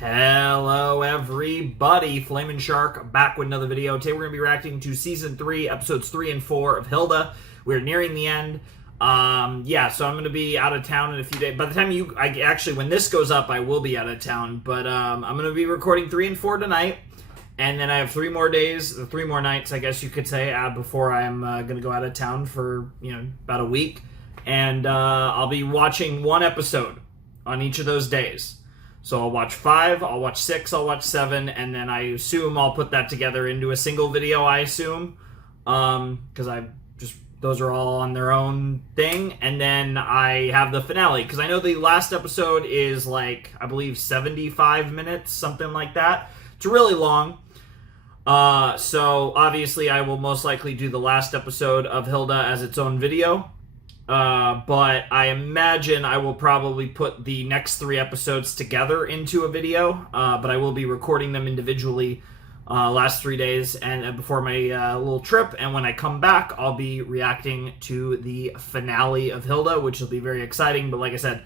Hello everybody, Flamin' Shark back with another video. Today we're going to be reacting to Season 3, Episodes 3 and 4 of Hilda. We're nearing the end. So I'm going to be out of town in a few days. By the time when this goes up, I will be out of town. But I'm going to be recording 3 and 4 tonight. And then I have 3 more days, 3 more nights, I guess you could say, before I'm going to go out of town for, about a week. And I'll be watching one episode on each of those days. So I'll watch 5, I'll watch 6, I'll watch 7, and then I assume I'll put that together into a single video, I assume. Because those are all on their own thing. And then I have the finale. Because I know the last episode is I believe 75 minutes, something like that. It's really long. So obviously I will most likely do the last episode of Hilda as its own video. But I imagine I will probably put the next 3 episodes together into a video, but I will be recording them individually last 3 days and before my little trip, and when I come back, I'll be reacting to the finale of Hilda, which will be very exciting. But like I said,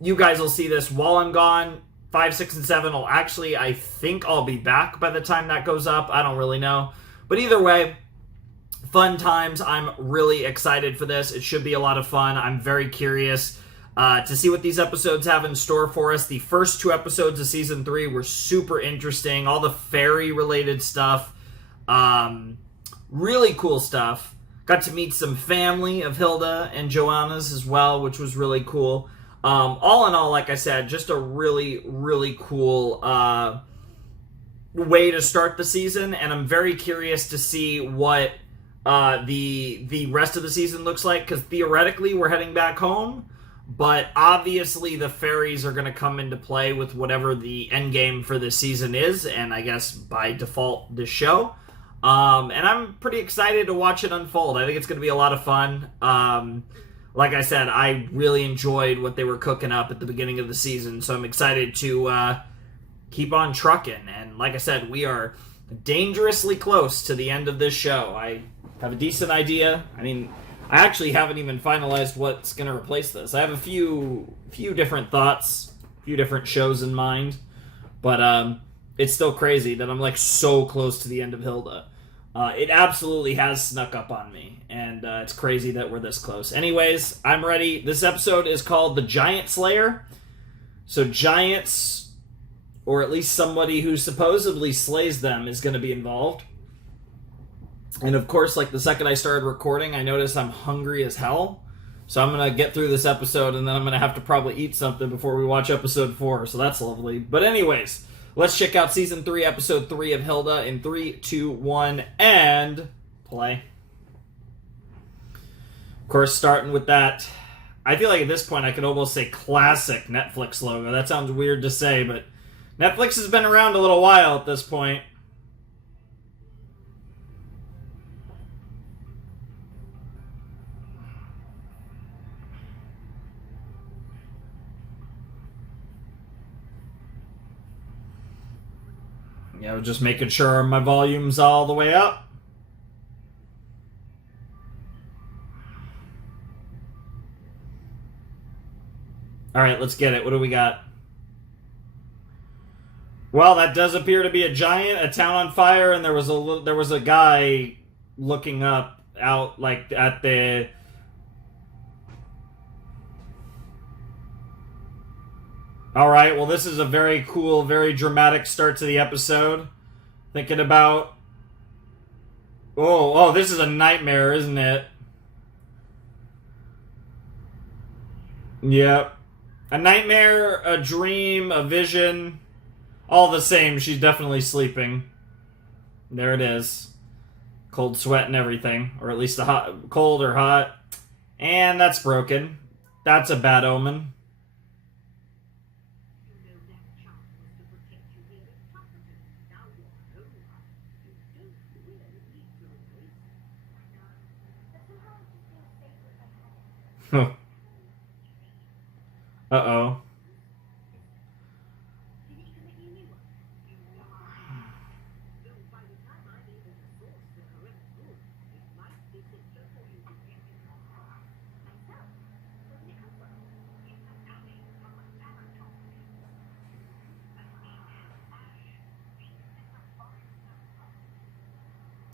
you guys will see this while I'm gone. 5, 6, and 7 will I think I'll be back by the time that goes up. I don't really know. But either way, fun times. I'm really excited for this. It should be a lot of fun. I'm very curious to see what these episodes have in store for us. The first 2 episodes of Season 3 were super interesting. All the fairy-related stuff. Really cool stuff. Got to meet some family of Hilda and Joanna's as well, which was really cool. All in all, like I said, just a really, really cool way to start the season. And I'm very curious to see what the rest of the season looks like, because theoretically we're heading back home, but obviously the fairies are going to come into play with whatever the end game for this season is, and I guess by default this show. And I'm pretty excited to watch it unfold. I think it's going to be a lot of fun. Like I said, I really enjoyed what they were cooking up at the beginning of the season, so I'm excited to keep on trucking. And like I said, we are dangerously close to the end of this show. I have a decent idea. I mean, I actually haven't even finalized what's going to replace this. I have a few different thoughts, a few different shows in mind, but it's still crazy that I'm so close to the end of Hilda. It absolutely has snuck up on me, and it's crazy that we're this close. Anyways, I'm ready. This episode is called The Giantslayer. So giants, or at least somebody who supposedly slays them, is going to be involved. And of course, the second I started recording, I noticed I'm hungry as hell. So I'm going to get through this episode, and then I'm going to have to probably eat something before we watch episode 4. So that's lovely. But anyways, let's check out Season 3, Episode 3 of Hilda in 3, 2, 1, and play. Of course, starting with that, I feel like at this point I could almost say classic Netflix logo. That sounds weird to say, but Netflix has been around a little while at this point. Just making sure my volume's all the way up. Alright, let's get it. What do we got? Well, that does appear to be a giant, a town on fire, and there was a guy looking up out at the... Alright, well this is a very cool, very dramatic start to the episode. Thinking about... Oh, this is a nightmare, isn't it? Yep. A nightmare, a dream, a vision. All the same, she's definitely sleeping. There it is. Cold sweat and everything. Or at least cold or hot. And that's broken. That's a bad omen. Uh-oh.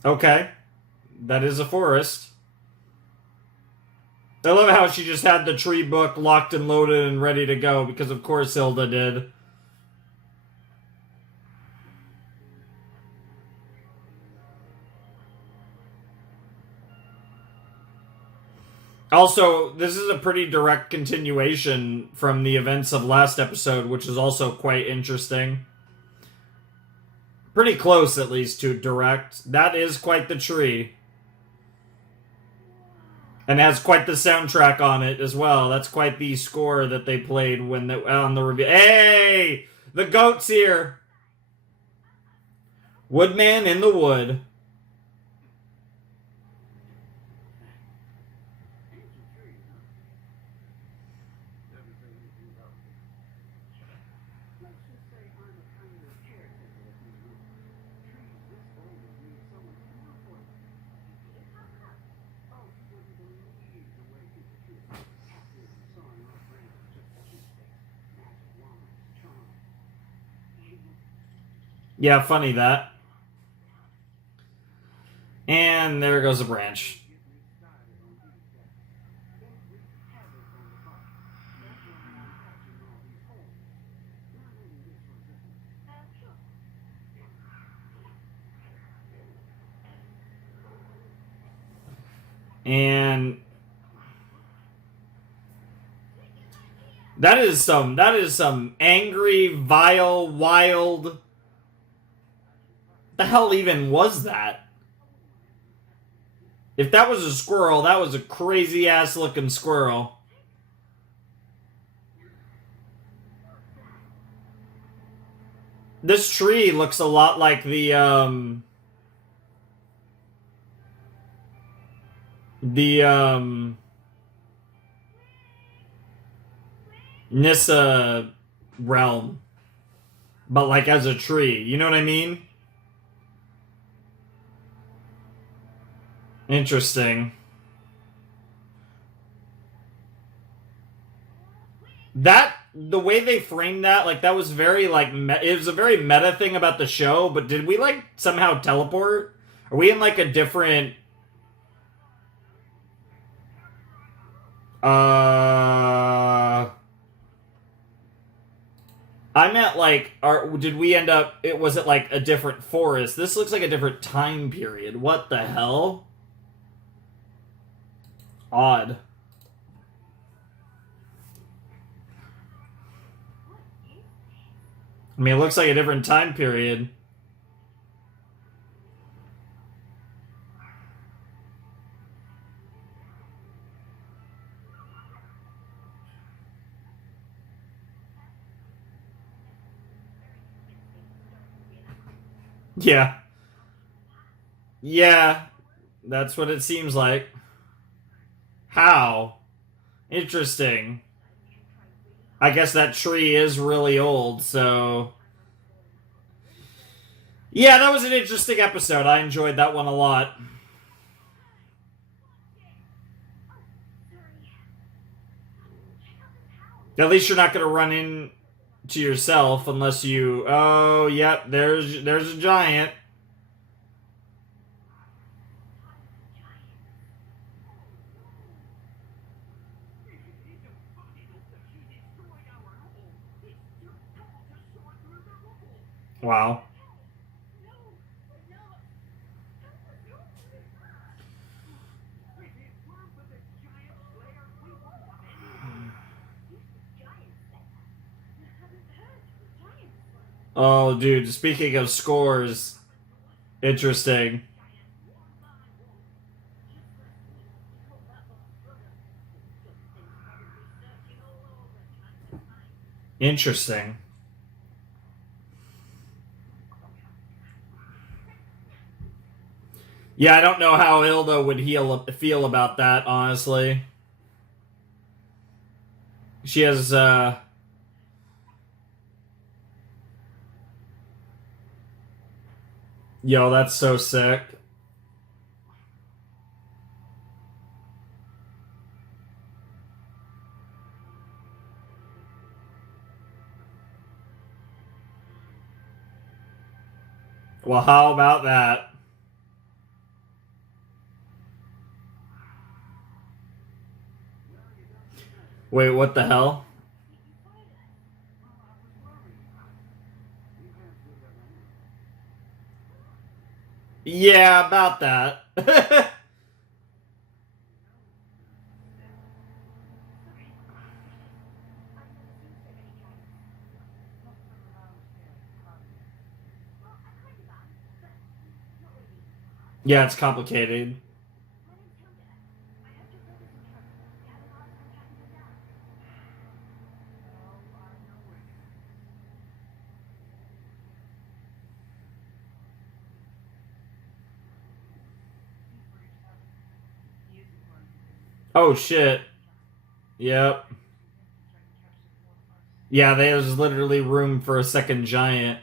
Okay. That is a forest. I love how she just had the tree book locked and loaded and ready to go, because of course Hilda did. Also, this is a pretty direct continuation from the events of last episode, which is also quite interesting. Pretty close, at least, to direct. That is quite the tree. And has quite the soundtrack on it as well. That's quite the score that they played when on the review. Hey! The goat's here! Woodman in the wood. Yeah, funny that. And there goes a branch. And that is some angry, vile, wild. The hell even was that? If that was a squirrel, that was a crazy ass looking squirrel. This tree looks a lot like the Nissa realm. But like as a tree, you know what I mean? Interesting. The way they framed that, like, that was very, like, it was a very meta thing about the show, but did we, like, somehow teleport? Are we in, like, a different... I meant, like, did we end up... Was it, like, a different forest? This looks like a different time period. What the hell? Odd. I mean, it looks like a different time period. Yeah. Yeah. That's what it seems like. How? Interesting. I guess that tree is really old, so... Yeah, that was an interesting episode. I enjoyed that one a lot. At least you're not going to run into yourself unless you... Oh, yep, there's a giant. Wow. Oh, dude, speaking of scores, interesting. Interesting. Yeah, I don't know how Hilda would feel about that, honestly. She has, Yo, that's so sick. Well, how about that? Wait, what the hell? Yeah, about that. Yeah, it's complicated. Oh shit. Yep. Yeah, there's literally room for a second giant.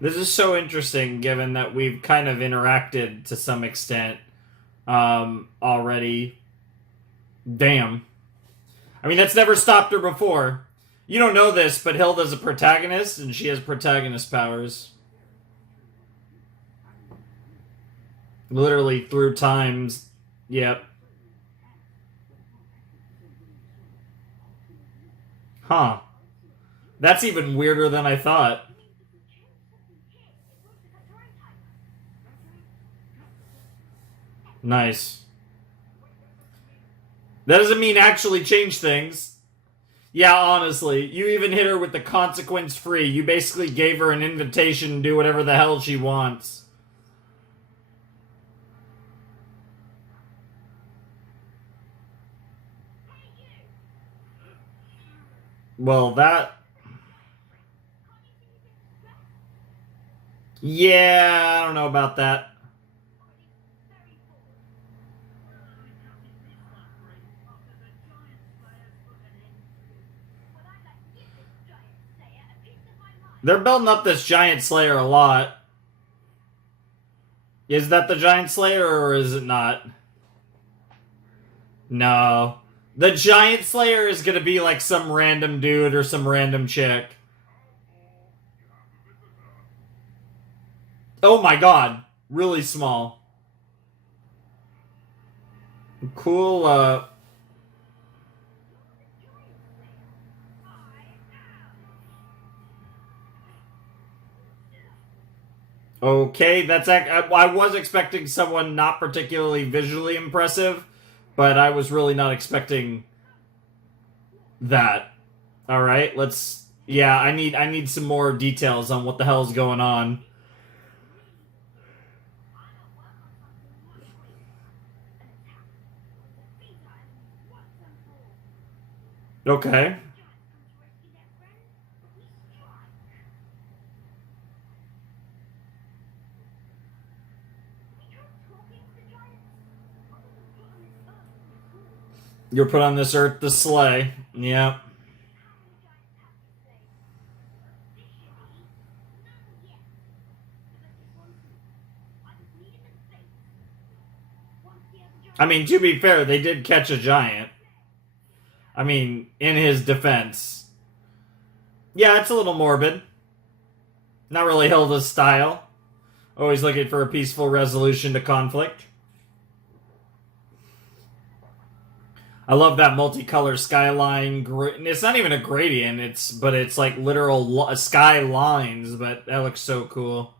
This is so interesting given that we've kind of interacted to some extent already. Damn. I mean, that's never stopped her before. You don't know this, but Hilda's a protagonist, and she has protagonist powers. Literally through times. Yep. Huh. That's even weirder than I thought. Nice. That doesn't mean actually change things. Yeah, honestly. You even hit her with the consequence free. You basically gave her an invitation to do whatever the hell she wants. Well, that... Yeah, I don't know about that. They're building up this Giantslayer a lot. Is that the Giantslayer or is it not? No. The Giantslayer is gonna be like some random dude or some random chick. Oh my god. Really small. Cool, Okay, that's... I was expecting someone not particularly visually impressive, but I was really not expecting that. Alright, let's... Yeah, I need some more details on what the hell's going on. Okay. You're put on this earth to slay. Yep. I mean, to be fair, they did catch a giant. I mean, in his defense. Yeah, it's a little morbid. Not really Hilda's style. Always looking for a peaceful resolution to conflict. I love that multicolor skyline. It's not even a gradient. It's like literal sky lines. But that looks so cool.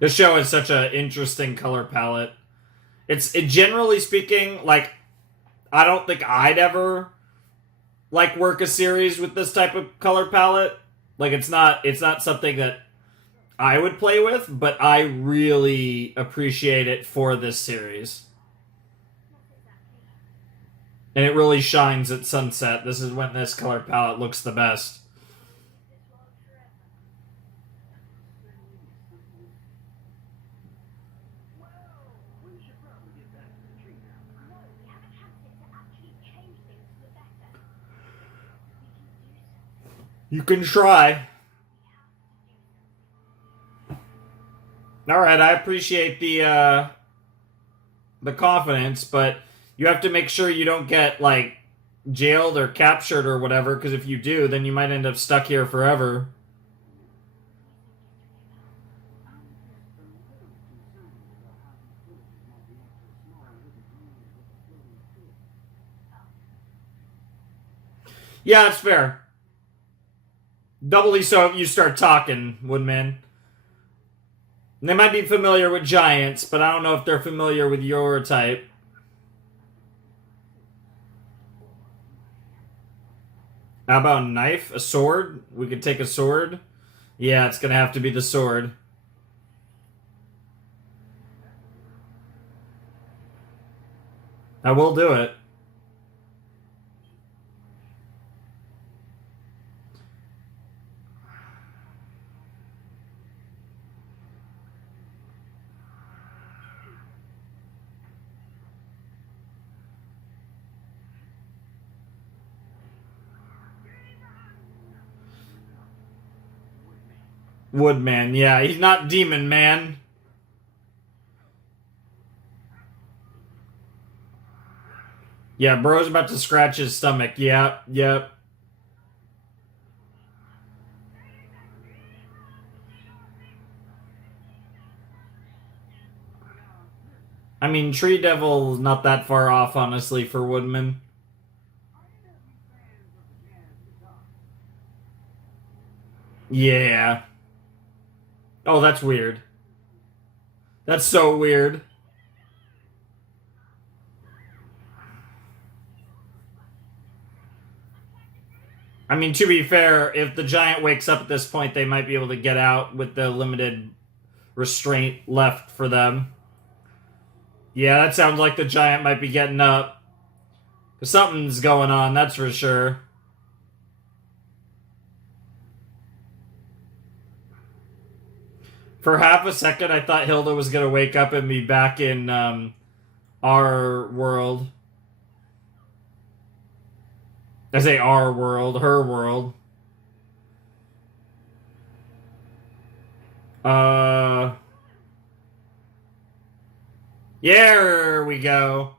This show is such an interesting color palette. Generally speaking, like, I don't think I'd ever like work a series with this type of color palette. Like, it's not something that I would play with, but I really appreciate it for this series. And it really shines at sunset. This is when this color palette looks the best. You can try. Alright, I appreciate the confidence, but you have to make sure you don't get, like, jailed or captured or whatever, because if you do, then you might end up stuck here forever. Yeah, it's fair. Doubly so if you start talking, Woodman. They might be familiar with giants, but I don't know if they're familiar with your type. How about a knife? A sword? We could take a sword? Yeah, it's gonna have to be the sword. I will do it. Woodman, yeah, he's not Demon Man. Yeah, bro's about to scratch his stomach. Yep, yep. I mean, Tree Devil's not that far off, honestly, for Woodman. Yeah. Oh, that's weird. That's so weird. I mean, to be fair, if the giant wakes up at this point, they might be able to get out with the limited restraint left for them. Yeah, that sounds like the giant might be getting up. Something's going on, that's for sure. For half a second, I thought Hilda was going to wake up and be back in our world. I say our world, her world. There we go.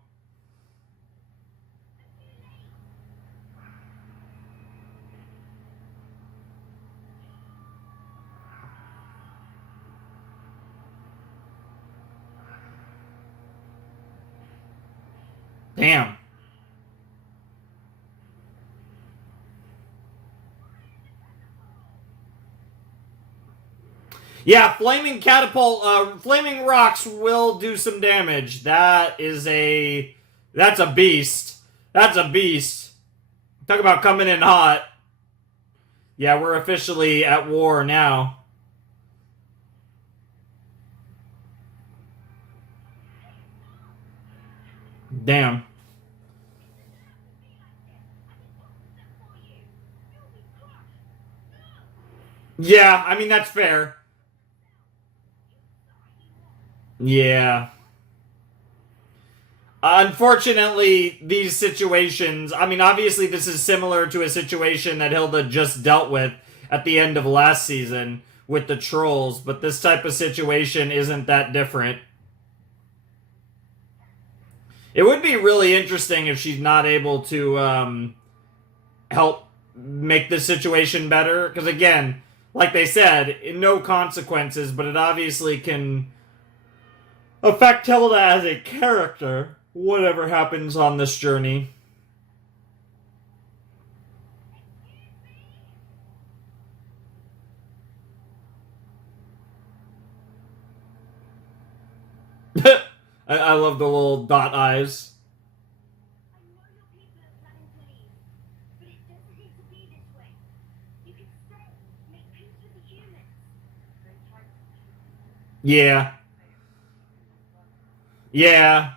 Damn. Yeah, flaming catapult, flaming rocks will do some damage. That's a beast. That's a beast. Talk about coming in hot. Yeah, we're officially at war now. Damn. Yeah, I mean, that's fair. Yeah. Unfortunately, these situations, I mean, obviously, this is similar to a situation that Hilda just dealt with at the end of last season with the trolls, but this type of situation isn't that different. It would be really interesting if she's not able to help make the situation better, because again, like they said, no consequences, but it obviously can affect Hilda as a character, whatever happens on this journey. I love the little dot eyes. Yeah. Yeah.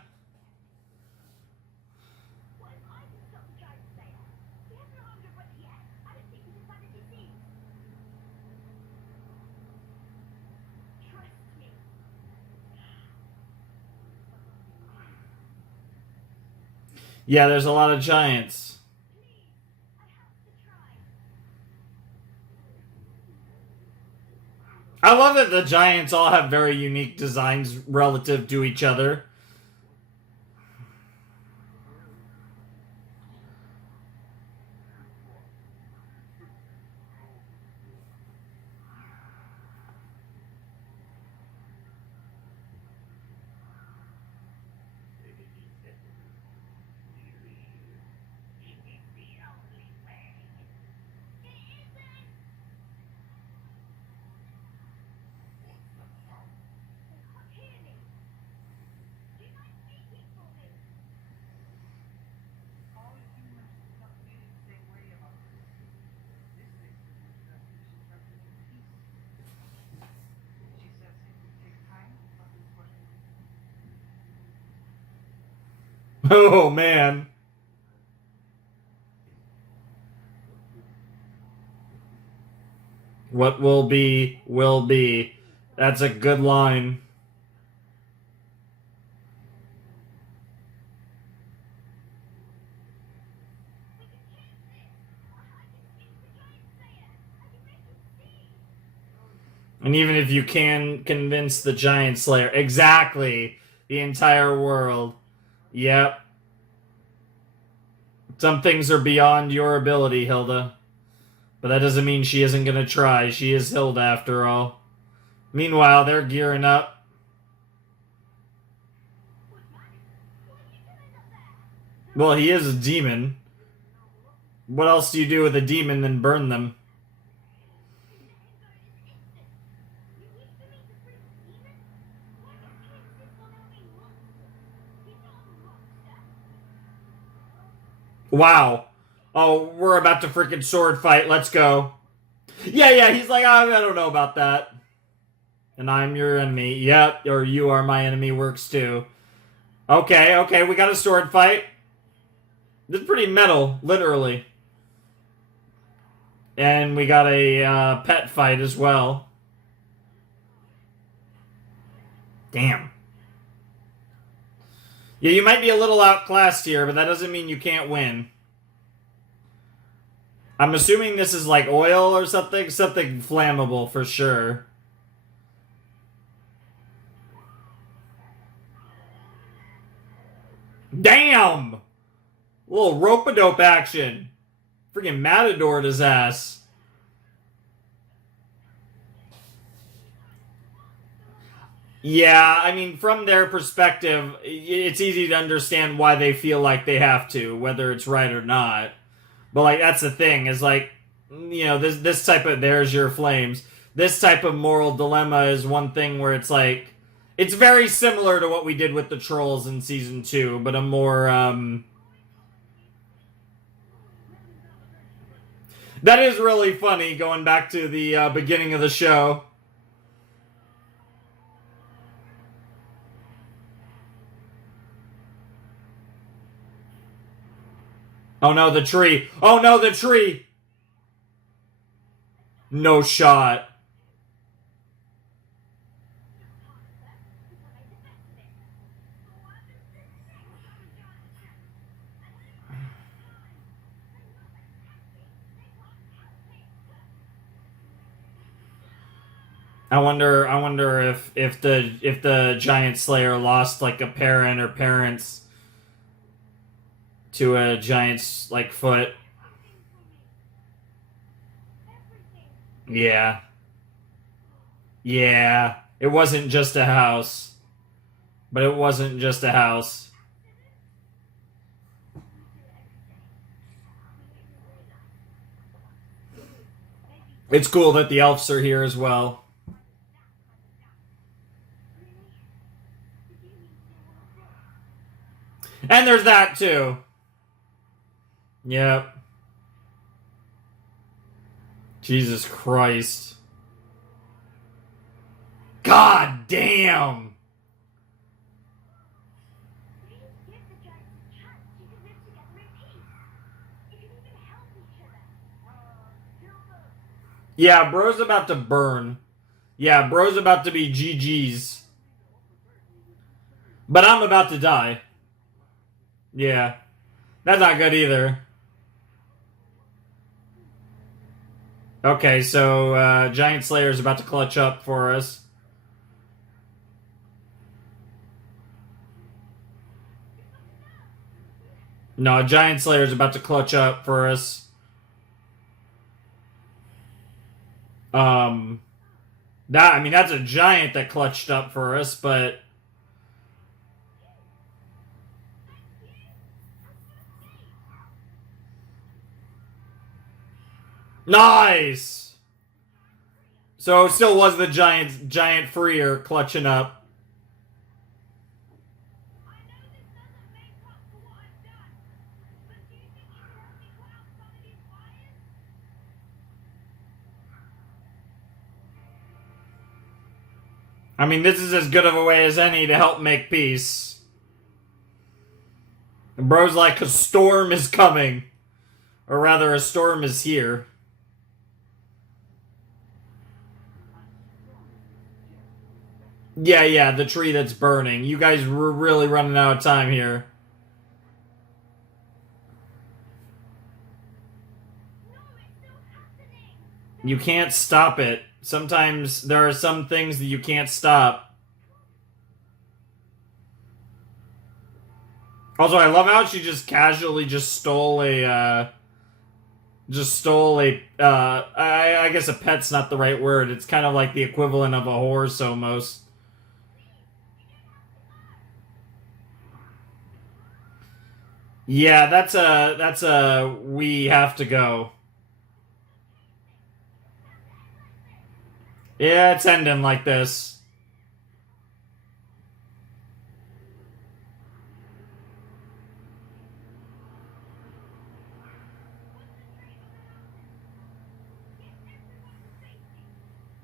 Yeah, there's a lot of giants. I love that the giants all have very unique designs relative to each other. . 。 . 。 . 。 . . . 。. . . . . . . . . . . . . . . . . . . . . . . . . . 。 . . . . . . 。 。 . . 。 . . . 。 . . 。 . Oh, man. What will be, will be. That's a good line. And even if you can convince the Giantslayer, exactly, the entire world. Yep. Some things are beyond your ability, Hilda. But that doesn't mean she isn't gonna try. She is Hilda, after all. Meanwhile, they're gearing up. Well, he is a demon. What else do you do with a demon than burn them? Wow. Oh, we're about to freaking sword fight. Let's go. Yeah, he's like, I don't know about that. And I'm your enemy. Yep, or you are my enemy works too. Okay, we got a sword fight. This is pretty metal, literally. And we got a pet fight as well. Damn. Yeah, you might be a little outclassed here, but that doesn't mean you can't win. I'm assuming this is like oil or something. Something flammable for sure. Damn! A little rope-a-dope action. Freaking matadored his ass. Yeah, I mean, from their perspective, it's easy to understand why they feel like they have to, whether it's right or not. But, like, that's the thing, is like, you know, this type of, there's your flames. This type of moral dilemma is one thing where it's like, it's very similar to what we did with the trolls in Season 2, but a more, That is really funny, going back to the beginning of the show. Oh no, the tree. Oh no, the tree! No shot. I wonder if the Giantslayer lost like a parent or parents to a giant's like foot. Yeah. Yeah. It wasn't just a house. But it wasn't just a house. It's cool that the elves are here as well. And there's that too. Yep. Jesus Christ. God damn! Yeah, bro's about to burn. Yeah, bro's about to be GG's. But I'm about to die. Yeah. That's not good either. Okay, so Giantslayer is about to clutch up for us. No, Giantslayer is about to clutch up for us. I mean, that's a giant that clutched up for us, but nice. So it still was the giant freer clutching up. I mean, this is as good of a way as any to help make peace. And bro's like, a storm is coming. Or rather, a storm is here. Yeah, the tree that's burning. You guys were really running out of time here. You can't stop it. Sometimes there are some things that you can't stop. Also, I love how she just casually just stole a, I guess a pet's not the right word. It's kind of like the equivalent of a horse almost. Yeah, that's a, we have to go. Yeah, it's ending like this.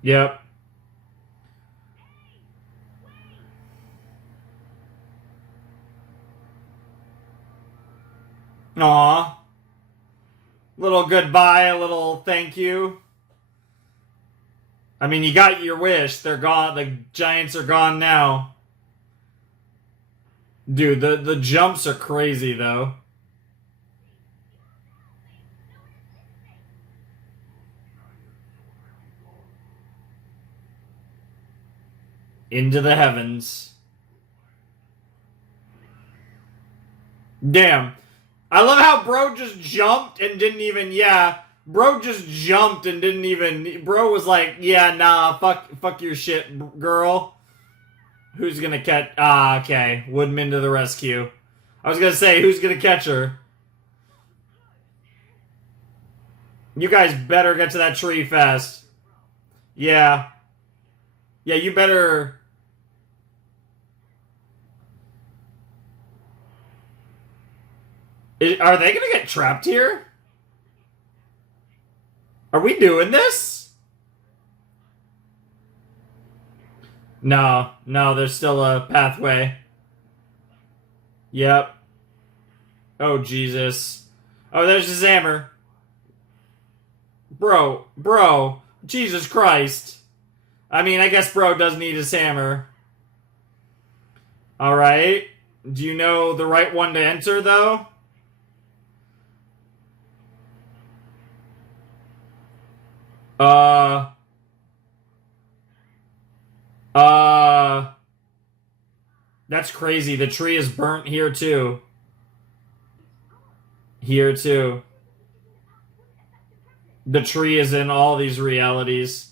Yep. Aw. Little goodbye, a little thank you. I mean, you got your wish. They're gone. The Giants are gone now. Dude, the jumps are crazy, though. Into the heavens. Damn. I love how bro just jumped and didn't even, yeah. Bro just jumped and didn't even, bro was like, yeah, nah, fuck your shit, girl. Who's gonna catch, okay. Woodman to the rescue. I was gonna say, who's gonna catch her? You guys better get to that tree fast. Yeah. Yeah, you better... Are they gonna get trapped here? Are we doing this? No, there's still a pathway. Yep. Oh, Jesus. Oh, there's his hammer. Bro. Jesus Christ. I mean, I guess bro does need his hammer. Alright. Do you know the right one to enter, though? That's crazy. The tree is burnt here too. Here too. The tree is in all these realities.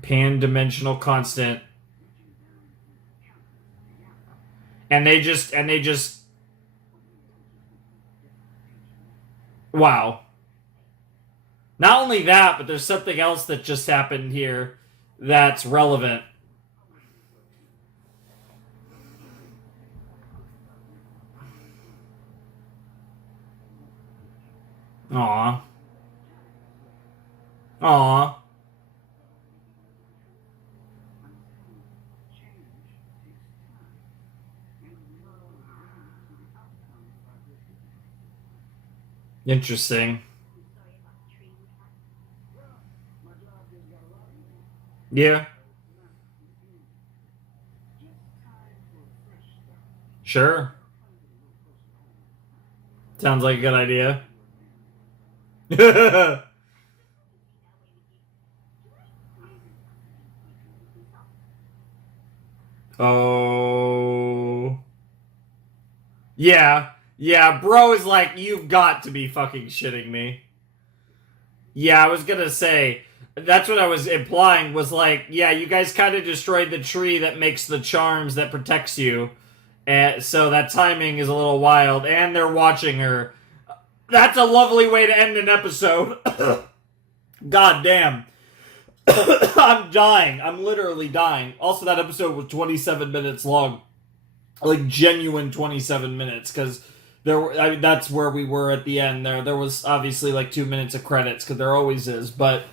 Pan-dimensional constant. And they just... Wow. Not only that, but there's something else that just happened here that's relevant. Aw. Interesting. Yeah. Sure. Sounds like a good idea. Oh. Yeah, bro is like, you've got to be fucking shitting me. Yeah, I was gonna say, that's what I was implying, was like, yeah, you guys kind of destroyed the tree that makes the charms that protects you. And so that timing is a little wild, and they're watching her. That's a lovely way to end an episode. God damn. I'm dying. I'm literally dying. Also, that episode was 27 minutes long. Like, genuine 27 minutes, because that's where we were at the end there. There was obviously like 2 minutes of credits, because there always is, but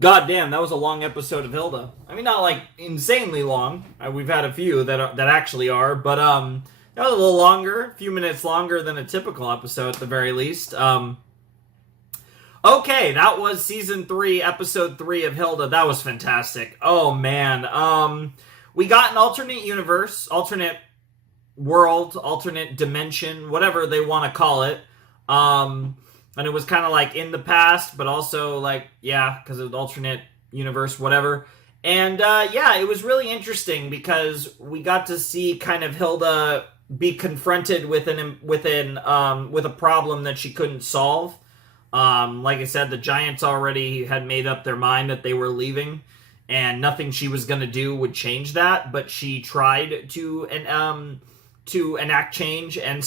God damn, that was a long episode of Hilda. I mean, not like insanely long. We've had a few that actually are, but that was a little longer, a few minutes longer than a typical episode at the very least. Okay, that was season 3, episode 3 of Hilda. That was fantastic. Oh man, we got an alternate universe, alternate world, alternate dimension, whatever they want to call it. And it was kind of like in the past, but also like, yeah, because of the alternate universe, whatever. And yeah, it was really interesting because we got to see kind of Hilda be confronted with a problem that she couldn't solve. Like I said, the Giants already had made up their mind that they were leaving, and nothing she was going to do would change that. But she tried to enact change and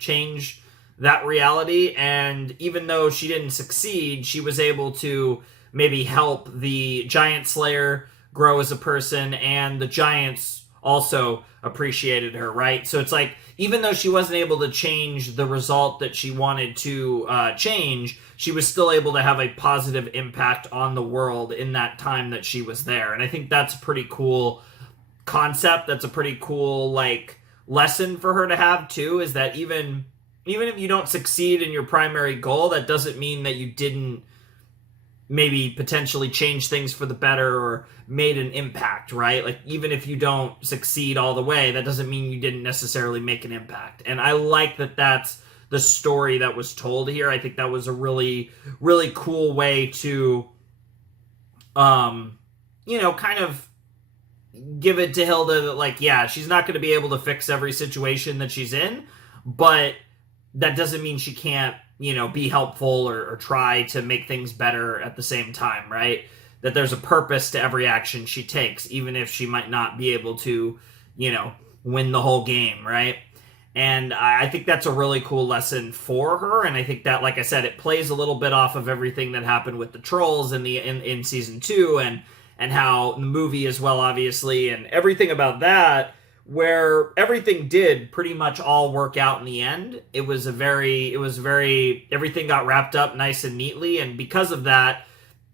change that reality, and even though she didn't succeed, she was able to maybe help the Giantslayer grow as a person, and the Giants also appreciated her, right? So it's like, even though she wasn't able to change the result that she wanted to change, she was still able to have a positive impact on the world in that time that she was there. And I think that's a pretty cool concept. That's a pretty cool, like, lesson for her to have, too, is that even if you don't succeed in your primary goal, that doesn't mean that you didn't maybe potentially change things for the better or made an impact, right? Like, even if you don't succeed all the way, that doesn't mean you didn't necessarily make an impact. And I like that that's the story that was told here. I think that was a really, really cool way to, kind of give it to Hilda that, like, yeah, she's not going to be able to fix every situation that she's in, but that doesn't mean she can't, be helpful or try to make things better at the same time, right? That there's a purpose to every action she takes, even if she might not be able to, win the whole game, right? And I think that's a really cool lesson for her, and I think that, like I said, it plays a little bit off of everything that happened with the trolls in season 2, and how the movie as well, obviously, and everything about that, where everything did pretty much all work out in the end. Everything got wrapped up nice and neatly, and because of that,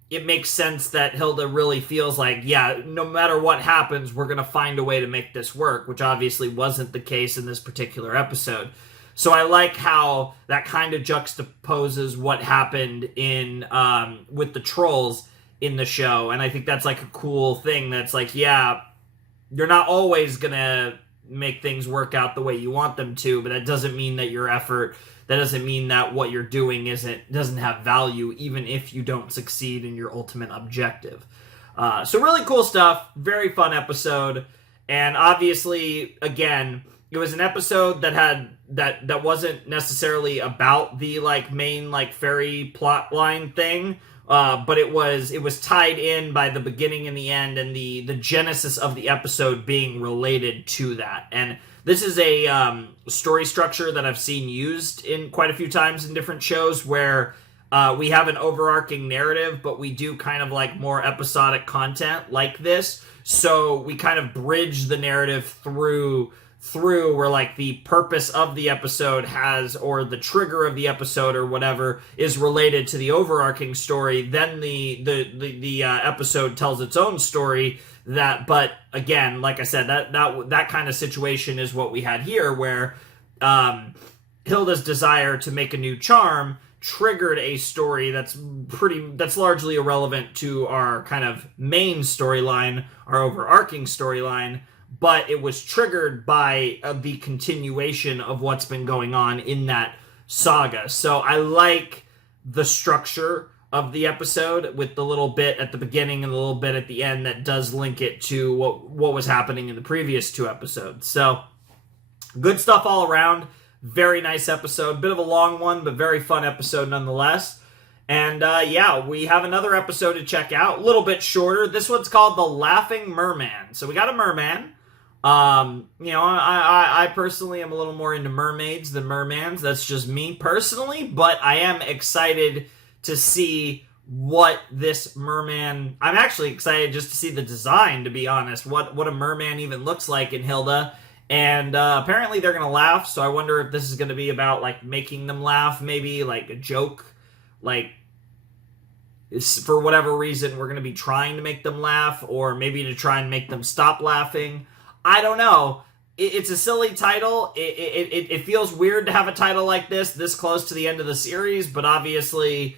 it makes sense that Hilda really feels like, yeah, no matter what happens, we're going to find a way to make this work, which obviously wasn't the case in this particular episode. So I like how that kind of juxtaposes what happened in with the trolls in the show, and I think that's like a cool thing. That's like, yeah, you're not always gonna make things work out the way you want them to, but that doesn't mean that your effort, that doesn't mean that what you're doing doesn't have value, even if you don't succeed in your ultimate objective. So really cool stuff, very fun episode, and obviously, again, it was an episode that wasn't necessarily about the main fairy plot line thing. But it was tied in by the beginning and the end, and the genesis of the episode being related to that. And this is a story structure that I've seen used in quite a few times in different shows, where we have an overarching narrative, but we do kind of like more episodic content like this. So we kind of bridge the narrative through where like the purpose of the episode or the trigger of the episode or whatever is related to the overarching story. Then the episode tells its own story. But again, like I said, that kind of situation is what we had here, where Hilda's desire to make a new charm triggered a story that's largely irrelevant to our kind of main storyline, our overarching storyline. But it was triggered by the continuation of what's been going on in that saga. So I like the structure of the episode with the little bit at the beginning and the little bit at the end that does link it to what was happening in the previous 2 episodes. So good stuff all around. Very nice episode. Bit of a long one, but very fun episode nonetheless. And yeah, we have another episode to check out. A little bit shorter. This one's called The Laughing Merman. So we got a merman. I personally am a little more into mermaids than mermans. That's just me personally, but I am excited to see what this merman... I'm actually excited just to see the design, to be honest, what a merman even looks like in Hilda. And apparently they're going to laugh, so I wonder if this is going to be about, like, making them laugh, maybe, like, a joke, like, for whatever reason, we're going to be trying to make them laugh, or maybe to try and make them stop laughing. I don't know. It's a silly title. It feels weird to have a title like this close to the end of the series, but obviously,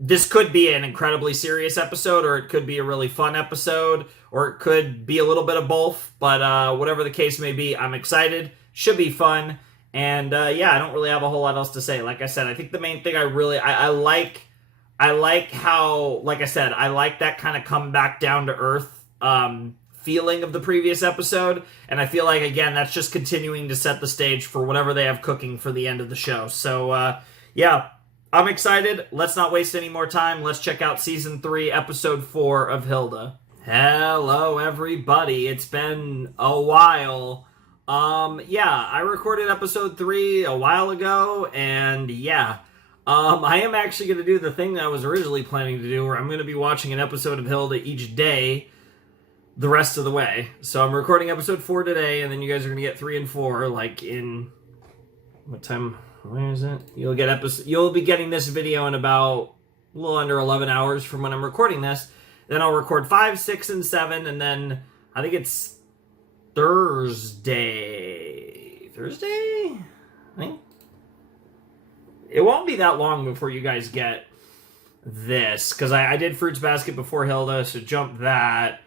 this could be an incredibly serious episode, or it could be a really fun episode, or it could be a little bit of both. But whatever the case may be, I'm excited. Should be fun. And yeah, I don't really have a whole lot else to say. Like I said, I think the main thing I like how, like I said, I like that kind of come back down to earth feeling of the previous episode. And I feel like, again, that's just continuing to set the stage for whatever they have cooking for the end of the show. So yeah, I'm excited. Let's not waste any more time. Let's check out Season 3, Episode 4 of Hilda. Hello, everybody. It's been a while. Yeah, I recorded Episode 3 a while ago, and yeah, I am actually going to do the thing that I was originally planning to do, where I'm going to be watching an episode of Hilda each day the rest of the way. So I'm recording Episode 4 today, and then you guys are going to get 3 and 4, like in... What time... Where is it? You'll be getting this video in about a little under 11 hours from when I'm recording this. Then I'll record 5, 6, and 7, and then I think it's Thursday? I think it won't be that long before you guys get this, because I did Fruits Basket before Hilda, so jump that.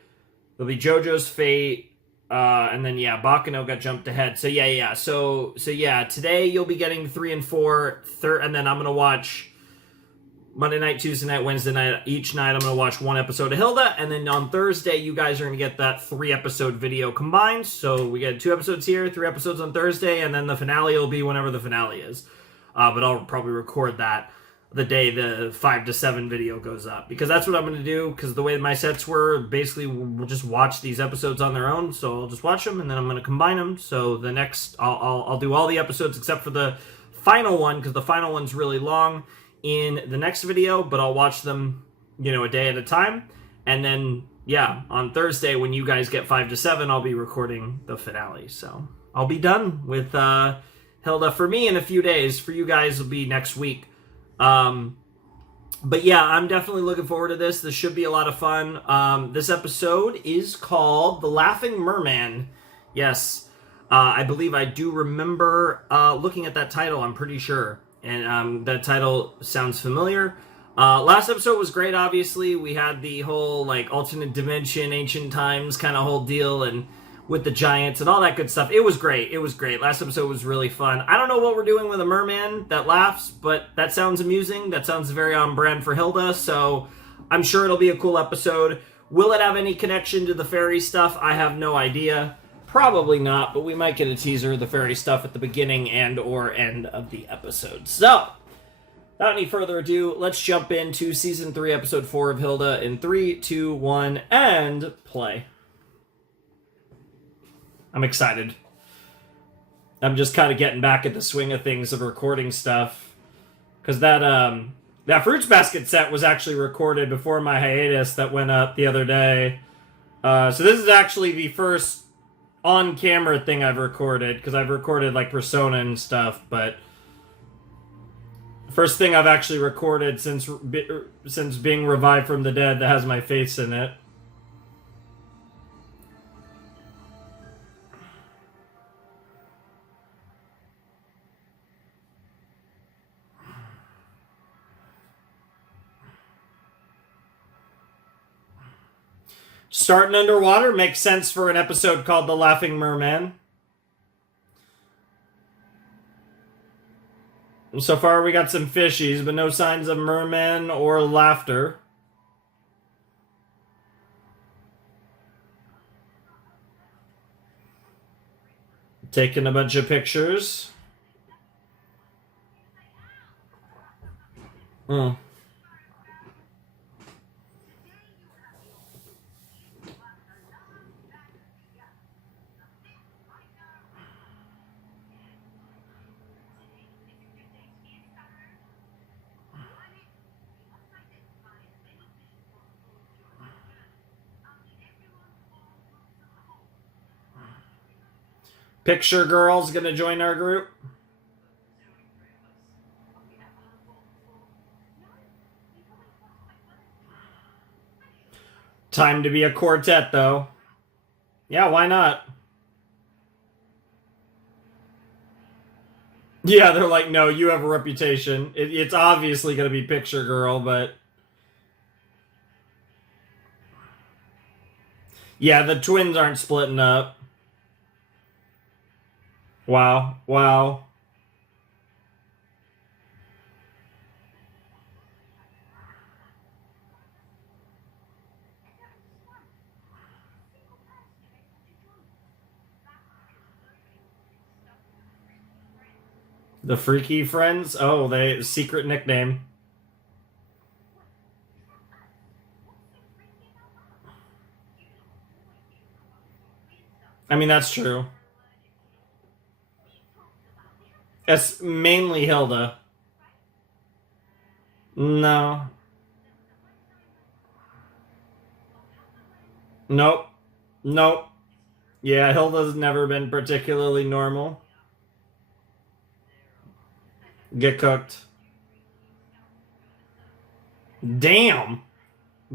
There'll be JoJo's Fate. And then, yeah, Bakano got jumped ahead. So, yeah. So yeah, today you'll be getting 3 and 4, and then I'm going to watch Monday night, Tuesday night, Wednesday night. Each night I'm going to watch one episode of Hilda, and then on Thursday you guys are going to get that 3-episode video combined. So we get 2 episodes here, 3 episodes on Thursday, and then the finale will be whenever the finale is. But I'll probably record that the day the 5 to 7 video goes up, because that's what I'm going to do, because the way my sets were, basically we'll just watch these episodes on their own. So I'll just watch them, and then I'm going to combine them. So the next, I'll do all the episodes except for the final one, because the final one's really long, in the next video, but I'll watch them, a day at a time. And then, yeah, on Thursday, when you guys get 5 to 7, I'll be recording the finale. So I'll be done with Hilda for me in a few days. For you guys, it'll be next week. But yeah, I'm definitely looking forward to this. This should be a lot of fun. This episode is called The Laughing Merman. Yes, I believe I do remember looking at that title, I'm pretty sure. And that title sounds familiar. Last episode was great, obviously. We had the whole, alternate dimension, ancient times kind of whole deal, and with the giants and all that good stuff. It was great. Last episode was really fun. I don't know what we're doing with a merman that laughs, but that sounds amusing. That sounds very on brand for Hilda, so I'm sure it'll be a cool episode. Will it have any connection to the fairy stuff? I have no idea. Probably not, but we might get a teaser of the fairy stuff at the beginning and or end of the episode. So, without any further ado, let's jump into Season 3, Episode 4 of Hilda in 3, 2, 1, and play. I'm excited. I'm just kind of getting back at the swing of things of recording stuff. Because that Fruits Basket set was actually recorded before my hiatus that went up the other day. So this is actually the first on-camera thing I've recorded. Because I've recorded, Persona and stuff. But first thing I've actually recorded since being revived from the dead that has my face in it. Starting underwater makes sense for an episode called The Laughing Merman. So far we got some fishies, but no signs of merman or laughter. Taking a bunch of pictures. Picture Girl's gonna join our group. Time to be a quartet, though. Yeah, why not? Yeah, they're like, no, you have a reputation. It's obviously going to be Picture Girl, but... Yeah, the twins aren't splitting up. Wow, wow. The Freaky Friends? Oh, they secret nickname. I mean, that's true. It's mainly Hilda. No. Nope. Nope. Yeah, Hilda's never been particularly normal. Get cooked. Damn!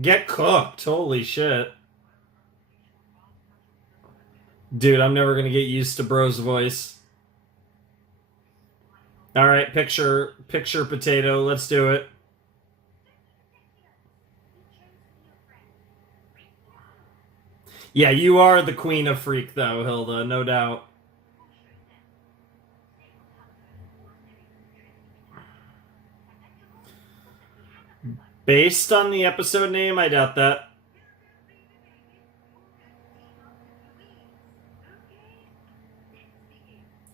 Get cooked. Holy shit. Dude, I'm never gonna get used to Bro's voice. Alright, picture potato. Let's do it. Yeah, you are the queen of freak, though, Hilda, no doubt. Based on the episode name, I doubt that.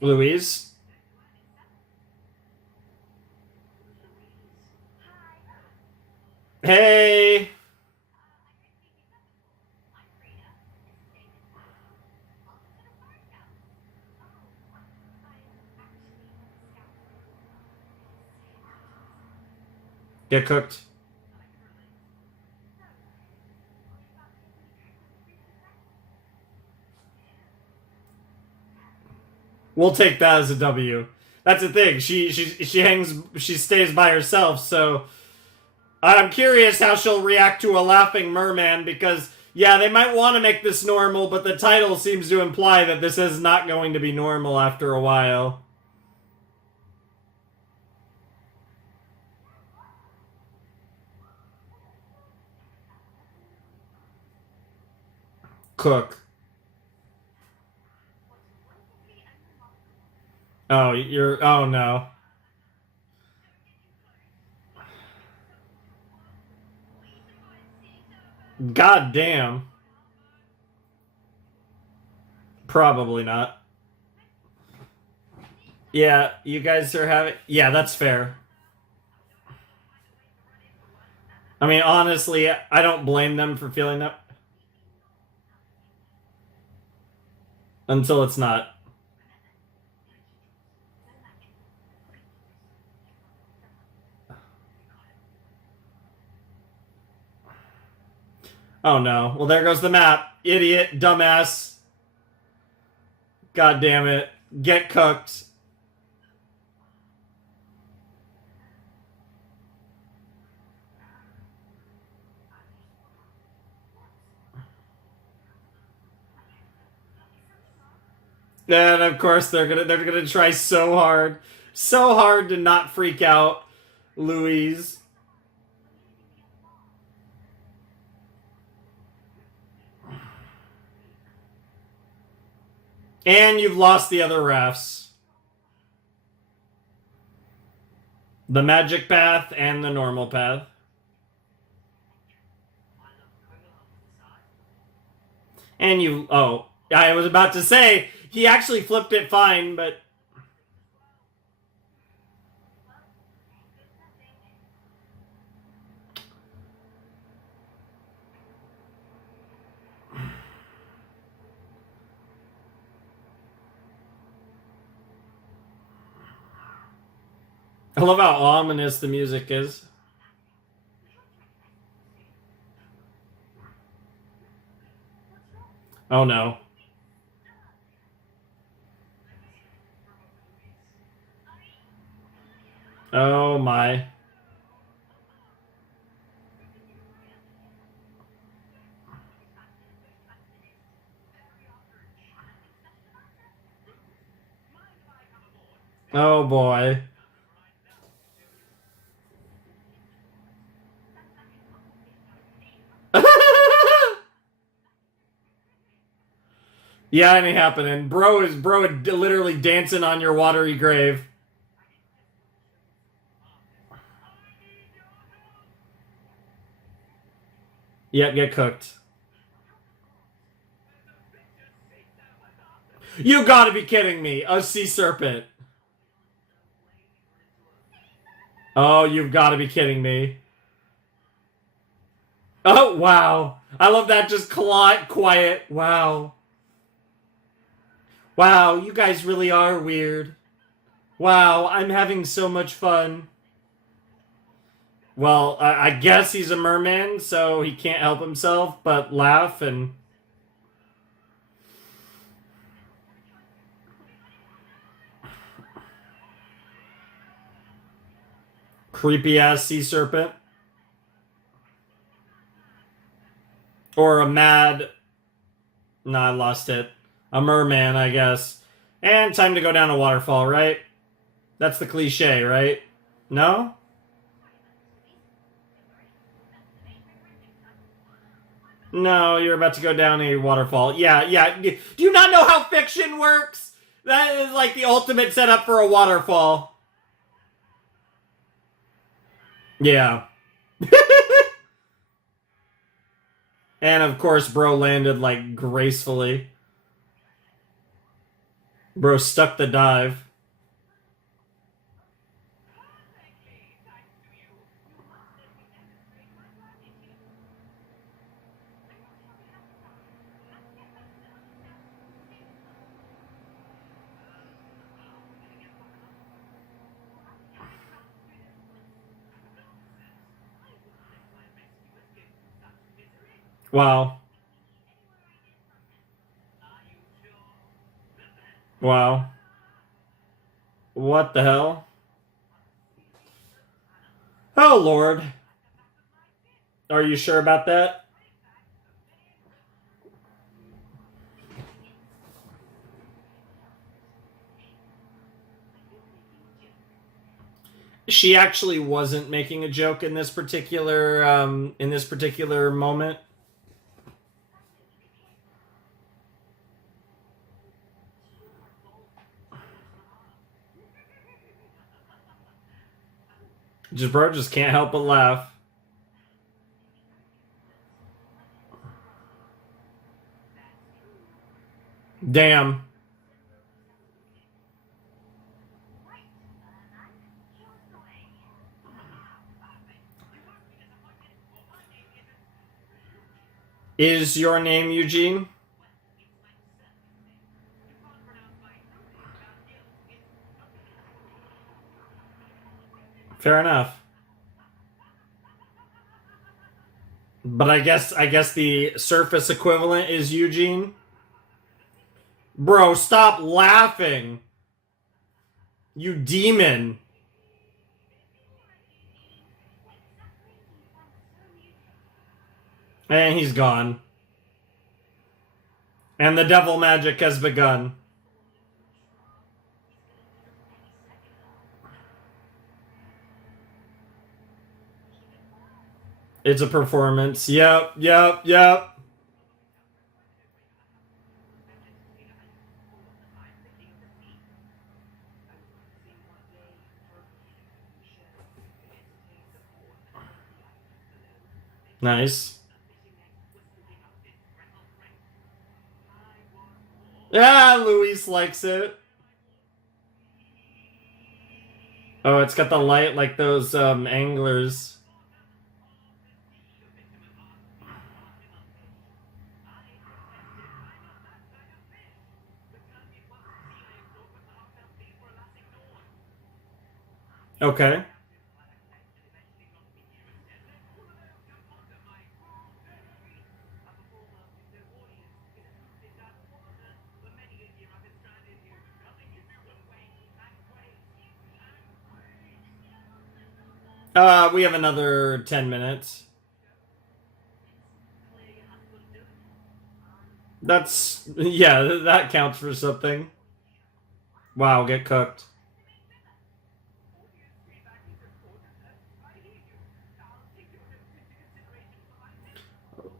Louise? Hey! Get cooked. We'll take that as a W. That's the thing. She stays by herself, so I'm curious how she'll react to a laughing merman because yeah, they might want to make this normal, but the title seems to imply that this is not going to be normal after a while. Cook. Oh, oh no. God damn. Probably not. Yeah, you guys are having... Yeah, that's fair. I mean, honestly, I don't blame them for feeling that. Until it's not. Oh no. Well, there goes the map. Idiot. Dumbass. God damn it. Get cooked. And of course they're gonna try so hard to not freak out Louise. And you've lost the other refs. The magic path and the normal path. And you... Oh, I was about to say, he actually flipped it fine, but... I love how ominous the music is. Oh no. Oh my. Oh boy. Yeah, it ain't happening. Bro is literally dancing on your watery grave. Yep, get cooked. You gotta be kidding me. A sea serpent. Oh, you've gotta be kidding me. Oh, wow. I love that just quiet. Wow. Wow, you guys really are weird. Wow, I'm having so much fun. Well, I guess he's a merman, so he can't help himself but laugh and... Creepy-ass sea serpent. Or a mad... No, I lost it. A merman, I guess. And time to go down a waterfall, right? That's the cliche, right? No? No, you're about to go down a waterfall. Yeah. Do you not know how fiction works? That is like the ultimate setup for a waterfall. Yeah. And of course, bro landed like gracefully. Bro stuck the dive. Wow. Wow. What the hell? Oh, Lord. Are you sure about that? She actually wasn't making a joke in this particular moment. Bro just can't help but laugh. Damn. Is your name Eugene? Fair enough. But I guess the surface equivalent is Eugene. Bro, stop laughing. You demon. And he's gone. And the devil magic has begun. It's a performance. Yep. Nice. Yeah, Luis likes it. Oh, it's got the light like those anglers. Okay. We have another 10 minutes. Yeah, that counts for something. Wow, get cooked.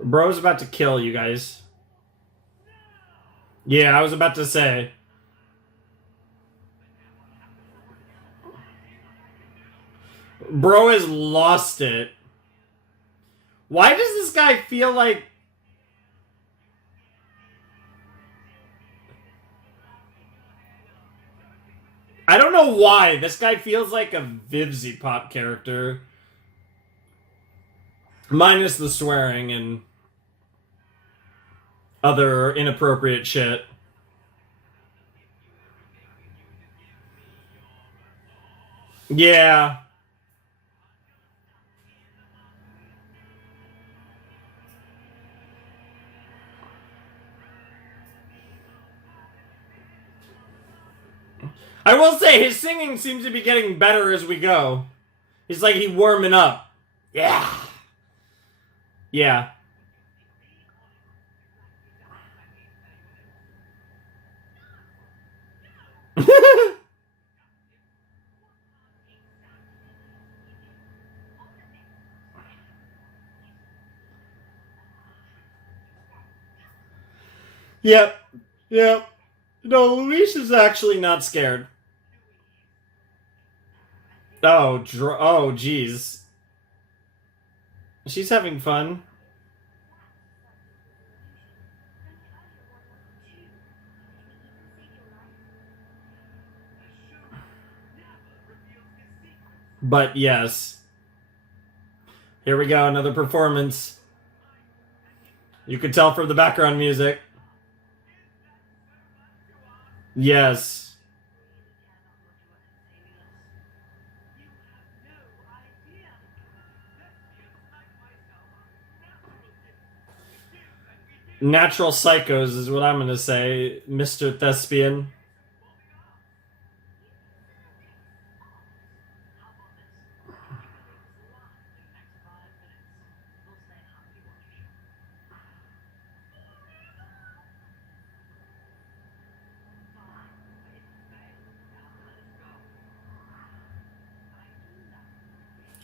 Bro's about to kill you guys. Yeah, I was about to say. Bro has lost it. Why does this guy feel like... I don't know why. This guy feels like a Vivzy Pop character. Minus the swearing and other inappropriate shit. Yeah. I will say, his singing seems to be getting better as we go. He's like, he's warming up. Yeah. Yeah. Yep. Yep. No, Luis is actually not scared. Oh, jeez. She's having fun. But yes. Here we go, another performance. You could tell from the background music. Yes. Natural psychos is what I'm gonna say, Mr. Thespian.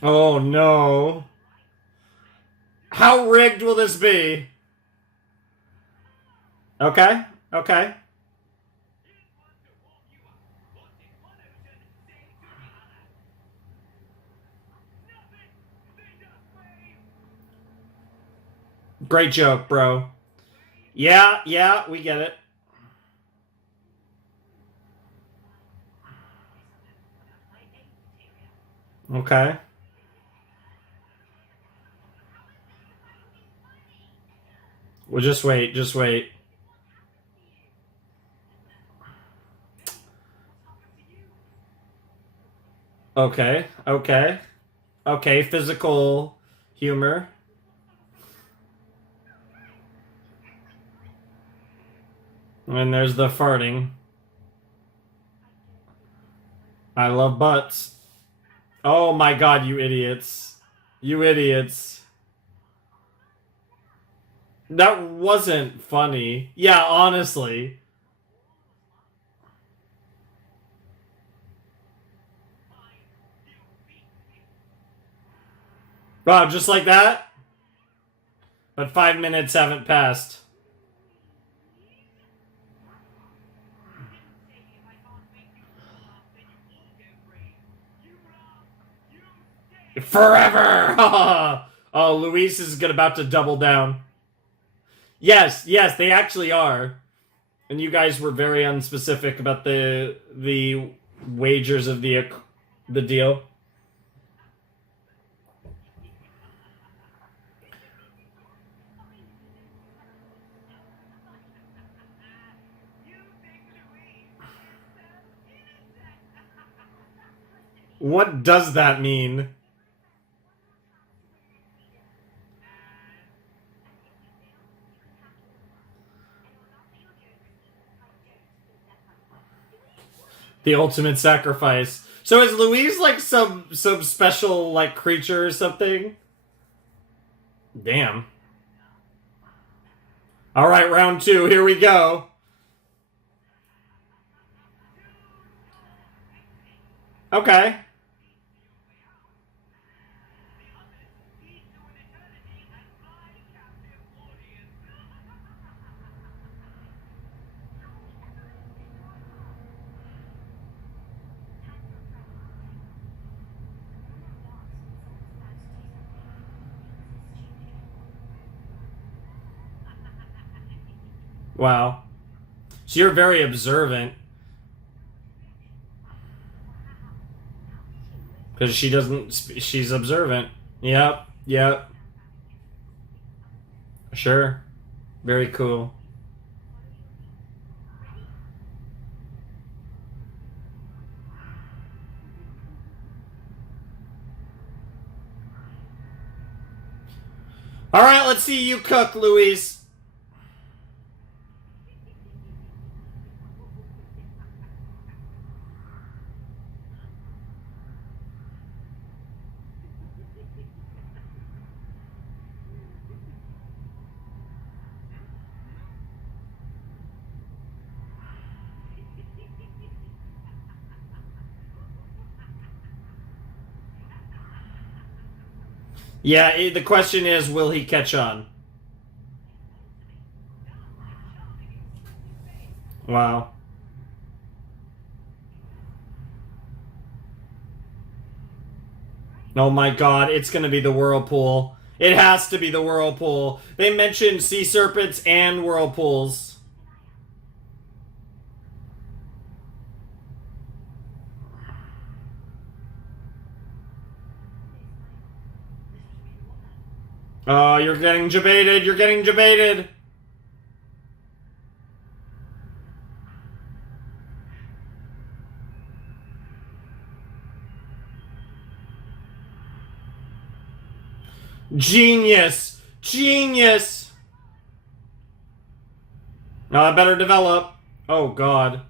Oh no. How rigged will this be? Okay, okay. Great joke, bro. Yeah, we get it. Okay. Well, just wait, just wait. Okay, okay. Okay, physical humor. And there's the farting. I love butts. Oh my god, you idiots. You idiots. That wasn't funny. Yeah, honestly. Wow, just like that? But 5 minutes haven't passed. Forever! Oh, Luis is about to double down. Yes, they actually are. And you guys were very unspecific about the wagers of the deal. What does that mean? The ultimate sacrifice. So is Louise like some special like creature or something? Damn. All right, round 2. Here we go. Okay. Wow. So you're very observant. Because she doesn't... She's observant. Yep. Yep. Sure. Very cool. All right, let's see you cook, Louise. Yeah, the question is, will he catch on? Wow. Oh my god, it's gonna be the whirlpool. It has to be the whirlpool. They mentioned sea serpents and whirlpools. Oh, you're getting debated. You're getting debated. Genius. Genius. Now I better develop. Oh, God.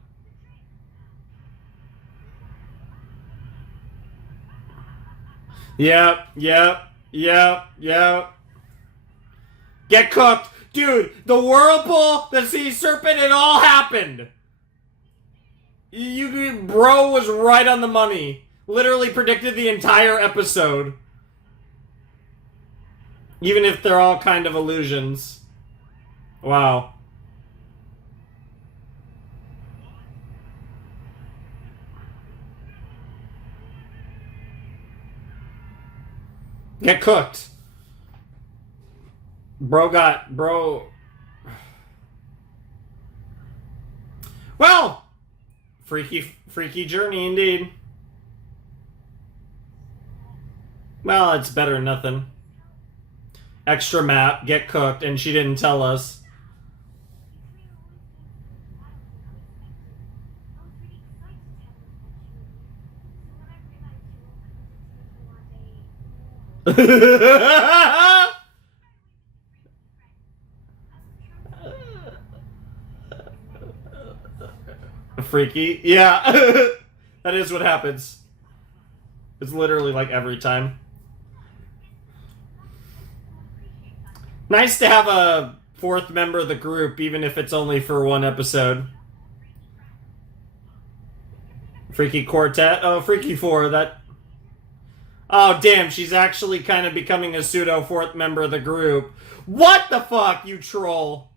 Yep, yep, yep, yep. Get cooked. Dude, the whirlpool, the sea serpent, it all happened. Bro was right on the money. Literally predicted the entire episode. Even if they're all kind of illusions. Wow. Get cooked. Bro. Well, freaky journey indeed. Well, it's better than nothing. Extra map, get cooked, and she didn't tell us. Freaky? Yeah. That is what happens. It's literally like every time. Nice to have a fourth member of the group, even if it's only for one episode. Freaky Quartet? Oh, Freaky 4, that... Oh, damn, she's actually kind of becoming a pseudo fourth member of the group. What the fuck, you troll?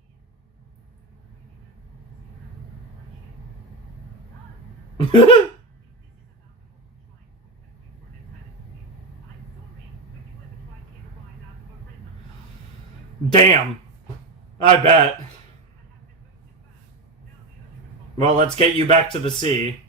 Damn. I bet. Well, let's get you back to the sea.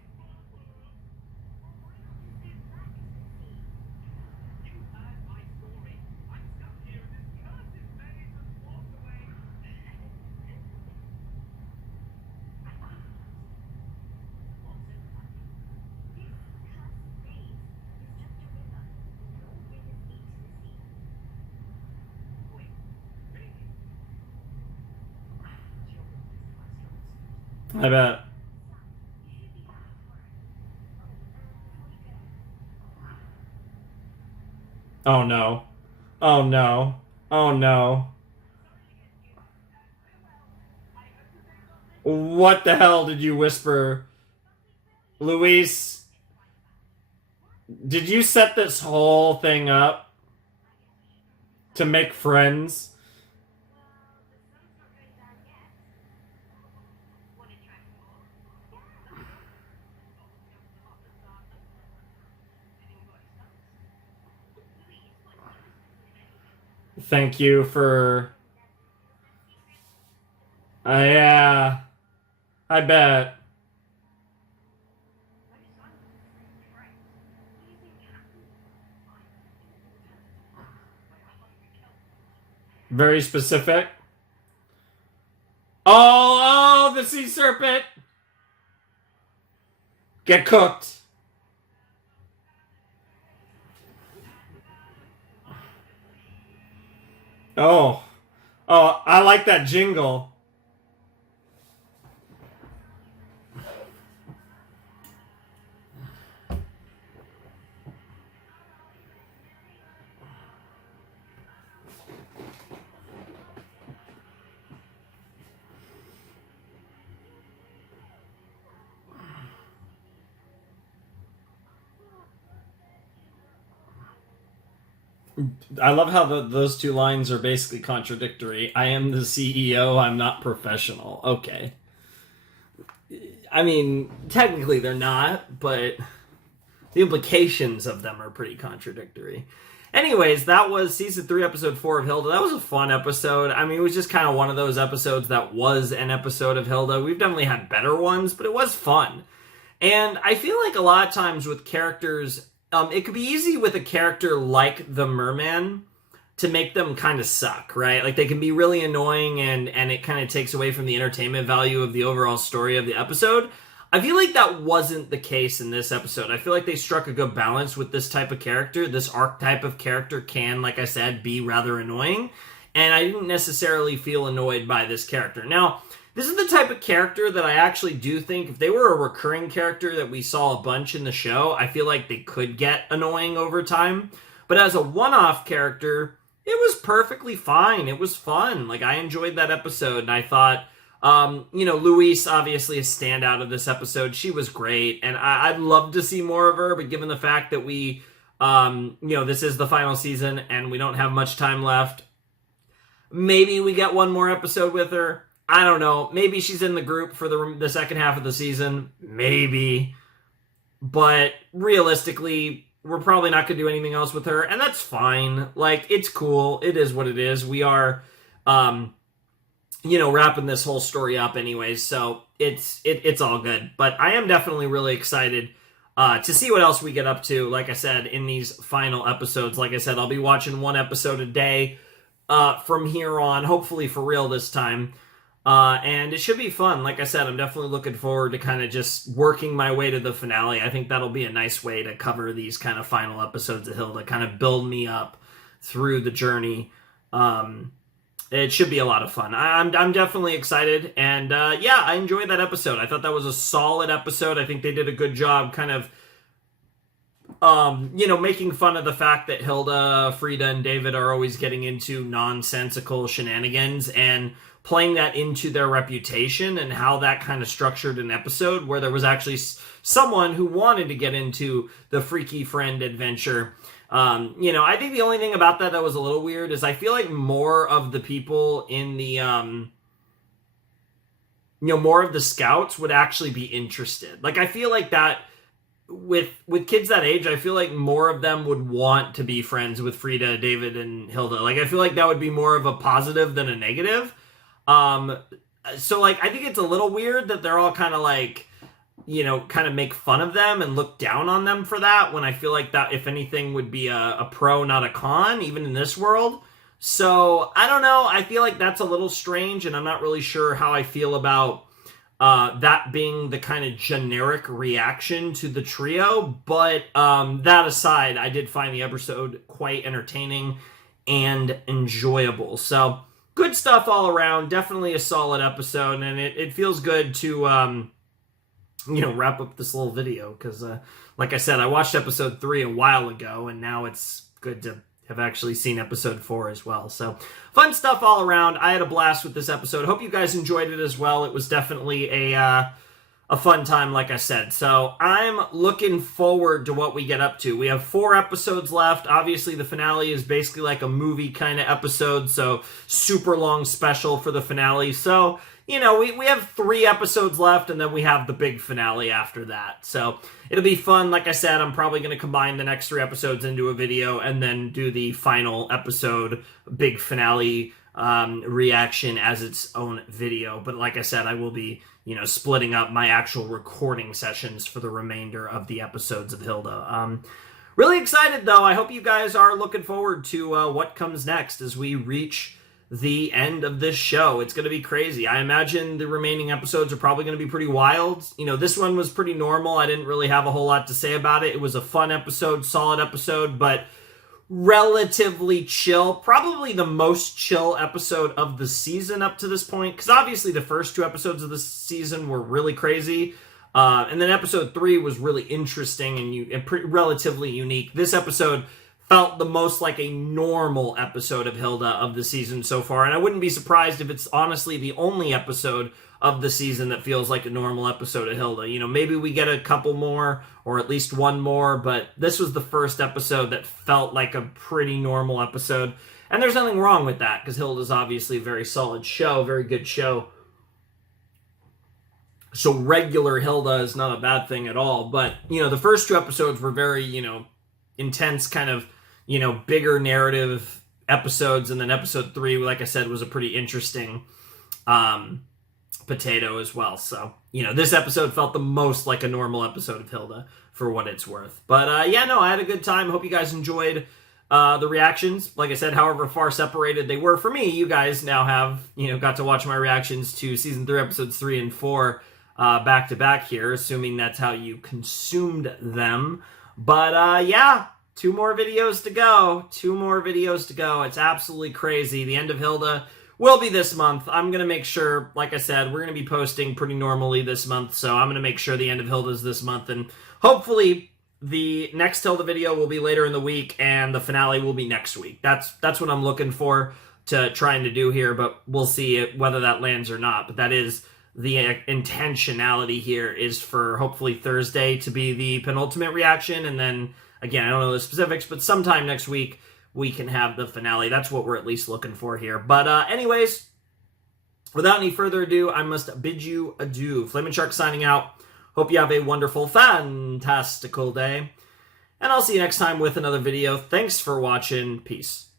I bet. Oh no. Oh no. Oh no. What the hell did you whisper? Luis, did you set this whole thing up to make friends? Thank you for... Yeah, I bet. Very specific. Oh, the sea serpent! Get cooked. Oh. Oh, I like that jingle. I love how those two lines are basically contradictory. I am the CEO, I'm not professional. Okay. I mean, technically they're not, but the implications of them are pretty contradictory. Anyways, that was season 3, episode 4 of Hilda. That was a fun episode. I mean, it was just kind of one of those episodes that was an episode of Hilda. We've definitely had better ones, but it was fun. And I feel like a lot of times with characters, it could be easy with a character like the Merman to make them kind of suck, right? Like they can be really annoying and it kind of takes away from the entertainment value of the overall story of the episode. I feel like that wasn't the case in this episode. I feel like they struck a good balance with this type of character. This archetype of character can, like I said, be rather annoying. And I didn't necessarily feel annoyed by this character. Now, this is the type of character that I actually do think, if they were a recurring character that we saw a bunch in the show, I feel like they could get annoying over time. But as a one-off character, it was perfectly fine. It was fun. Like, I enjoyed that episode, and I thought, Louise, obviously a standout of this episode. She was great, and I'd love to see more of her, but given the fact that this is the final season, and we don't have much time left, maybe we get one more episode with her. I don't know. Maybe she's in the group for the second half of the season. Maybe. But realistically, we're probably not going to do anything else with her, and that's fine. Like, it's cool. It is what it is. We are, wrapping this whole story up anyways, so it's all good. But I am definitely really excited to see what else we get up to, like I said, in these final episodes. Like I said, I'll be watching one episode a day from here on, hopefully for real this time. And it should be fun. Like I said, I'm definitely looking forward to kind of just working my way to the finale. I think that'll be a nice way to cover these kind of final episodes of Hilda, kind of build me up through the journey. It should be a lot of fun. I'm definitely excited. And I enjoyed that episode. I thought that was a solid episode. I think they did a good job kind of making fun of the fact that Hilda, Frida, and David are always getting into nonsensical shenanigans and playing that into their reputation and how that kind of structured an episode where there was actually someone who wanted to get into the freaky friend adventure. I think the only thing about that was a little weird is I feel like more of the people in the, more of the scouts would actually be interested. Like, I feel like that with kids that age, I feel like more of them would want to be friends with Frida, David, and Hilda. Like, I feel like that would be more of a positive than a negative. So, like, I think it's a little weird that they're all kind of like, kind of make fun of them and look down on them for that, when I feel like that, if anything, would be a pro, not a con, even in this world. So, I don't know. I feel like that's a little strange, and I'm not really sure how I feel about that being the kind of generic reaction to the trio. But that aside, I did find the episode quite entertaining and enjoyable. So, good stuff all around. Definitely a solid episode, and it feels good to wrap up this little video, because like I said, I watched episode 3 a while ago, and now it's good to have actually seen episode 4 as well. So fun stuff all around. I had a blast with this episode. Hope you guys enjoyed it as well. It was definitely a fun time, like I said. So I'm looking forward to what we get up to. We have 4 episodes left. Obviously, the finale is basically like a movie kind of episode, so super long special for the finale. So, we have 3 episodes left, and then we have the big finale after that. So it'll be fun. Like I said, I'm probably going to combine the next 3 episodes into a video and then do the final episode, big finale reaction as its own video. But like I said, I will be, splitting up my actual recording sessions for the remainder of the episodes of Hilda. Really excited, though. I hope you guys are looking forward to what comes next as we reach the end of this show. It's going to be crazy. I imagine the remaining episodes are probably going to be pretty wild. This one was pretty normal. I didn't really have a whole lot to say about it. It was a fun episode, solid episode, but relatively chill. Probably the most chill episode of the season up to this point, because obviously the first 2 episodes of the season were really crazy. And then episode 3 was really interesting and relatively unique. This episode felt the most like a normal episode of Hilda of the season so far, and I wouldn't be surprised if it's honestly the only episode of the season that feels like a normal episode of Hilda. Maybe we get a couple more, or at least one more, but this was the first episode that felt like a pretty normal episode, and there's nothing wrong with that, because Hilda's obviously a very solid show, very good show. So regular Hilda is not a bad thing at all, but, the first 2 episodes were very, intense, kind of, bigger narrative episodes, and then episode 3, like I said, was a pretty interesting potato as well. So, this episode felt the most like a normal episode of Hilda, for what it's worth. But, I had a good time. Hope you guys enjoyed the reactions. Like I said, however far separated they were for me, you guys now have, got to watch my reactions to Season 3, Episodes 3 and 4 back-to-back here, assuming that's how you consumed them. But, 2 more videos to go. 2 more videos to go. It's absolutely crazy. The end of Hilda will be this month. I'm going to make sure, like I said, we're going to be posting pretty normally this month, so I'm going to make sure the end of Hilda is this month, and hopefully the next Hilda video will be later in the week, and the finale will be next week. That's what I'm looking for to trying to do here, but we'll see whether that lands or not. But that is the intentionality here, is for hopefully Thursday to be the penultimate reaction, and then again, I don't know the specifics, but sometime next week we can have the finale. That's what we're at least looking for here. But anyways, without any further ado, I must bid you adieu. Flamin' Shark signing out. Hope you have a wonderful, fantastical day. And I'll see you next time with another video. Thanks for watching. Peace.